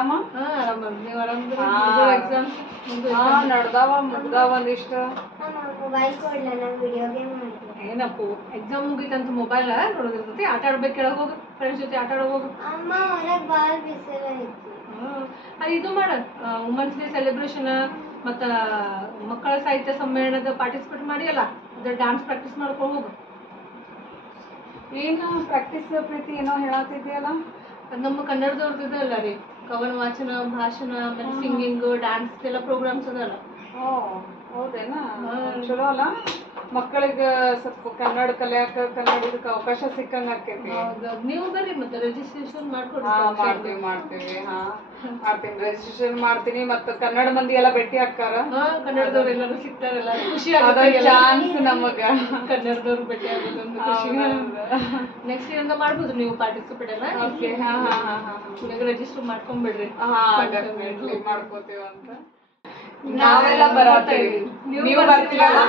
ಆರಾಮ? ಆರಾಮ. ನೀವು ಆರಾಮದ್ರಿ? ಎಕ್ಸಾಮ್ಸ್ ನಡ್ದಾವ ಮುಗ್ದಾವ ಒಂದಿಷ್ಟು. ಮೊಬೈಲ್ ಕೊಡ್ಲ ನಾ ವಿಡಿಯೋ ಗೇಮ್ ಮಾಡ್ತೀನಿ. ಏನಪ್ಪು ಎಕ್ಸಾಮ್ ಮುಗಿತಂತ ಮೊಬೈಲ್ ನೋಡೋದಿರ್ತೈತಿ. ಆಟ ಆಡ್ಬೇಕು, ಕೆಳಗೆ ಹೋಗು, ಫ್ರೆಂಡ್ಸ್ ಜೊತೆ ಆಟ ಆಡೋ ಹೋಗು. ಅಮ್ಮ ಹೊರಗೆ ಬಾಳ ಬಿಸಿಲು ಐತಿ. ಅದು ಇದು ಮಾಡ, ವುಮೆನ್ಸ್ ಡೇ ಸೆಲೆಬ್ರೇಷನ್ ಮತ್ತು ಮಕ್ಕಳ ಸಾಹಿತ್ಯ ಸಮ್ಮೇಳನದ ಪಾರ್ಟಿಸಿಪೇಟ್ ಮಾಡಿಯಲ್ಲ, ಅದ್ರ ಡ್ಯಾನ್ಸ್ ಪ್ರಾಕ್ಟೀಸ್ ಮಾಡ್ಕೊಂಡು ಹೋಗು. ಏನು ಪ್ರಾಕ್ಟೀಸ್ ಪ್ರೀತಿ ಏನೋ ಹೇಳತ್ತಿದೆಯಲ್ಲ? ಅದು ನಮ್ಮ ಕನ್ನಡದವ್ರದ್ದು ಇದಲ್ಲ ರೀ, ಕವನ ವಾಚನ, ಭಾಷಣ, ಆಮೇಲೆ ಸಿಂಗಿಂಗ್, ಡ್ಯಾನ್ಸ್ ಎಲ್ಲ ಪ್ರೋಗ್ರಾಮ್ಸ್ ಅದಲ್ಲ. ಹೌದೇನಾ? ಚಲೋ ಅಲ್ಲ, ಮಕ್ಕಳಿಗೆ ಸ್ವಲ್ಪ ಕನ್ನಡ ಕಲಿಯಾಕ, ಕನ್ನಡಕ್ಕೆ ಅವಕಾಶ ಸಿಕ್ಕಂಗ ಆಕೈತಿ. ನೀವು ಬರ್ರಿ, ಮತ್ತೆ ರಿಜಿಸ್ಟ್ರೇಷನ್ ಮಾಡ್ಕೊಡಿ. ಮಾಡ್ತೀವಿ ಮಾಡ್ತೀನಿ, ರಿಜಿಸ್ಟ್ರೇಷನ್ ಮಾಡ್ತೀನಿ. ಮತ್ತೆ ಕನ್ನಡ ಮಂದಿ ಎಲ್ಲ ಭೇಟಿ ಹಾಕಾರ, ಕನ್ನಡದವ್ರು ಎಲ್ಲರೂ ಸಿಗ್ತಾರಲ್ಲ, ಖುಷಿ ಚಾನ್ಸ್ ನಮಗ. ಕನ್ನಡದವ್ರು ಭೇಟಿ ಆಗೋದೊಂದು ಖುಷಿ. ನೆಕ್ಸ್ಟ್ ಇಯರ್ ಮಾಡ್ಬೋದು ನೀವು ಪಾರ್ಟಿಸಿಪೇಟ್ ಎಲ್ಲ. ರಿಜಿಸ್ಟರ್ ಮಾಡ್ಕೊಂಡ್ಬಿಡ್ರಿ. ಮಾಡ್ಕೋತೀವಿ ಅಂತ. ನಾವೆಲ್ಲ ಬರತ್ತೀವಿ, ನೀವು ಬರ್ತೀರಲ್ಲ.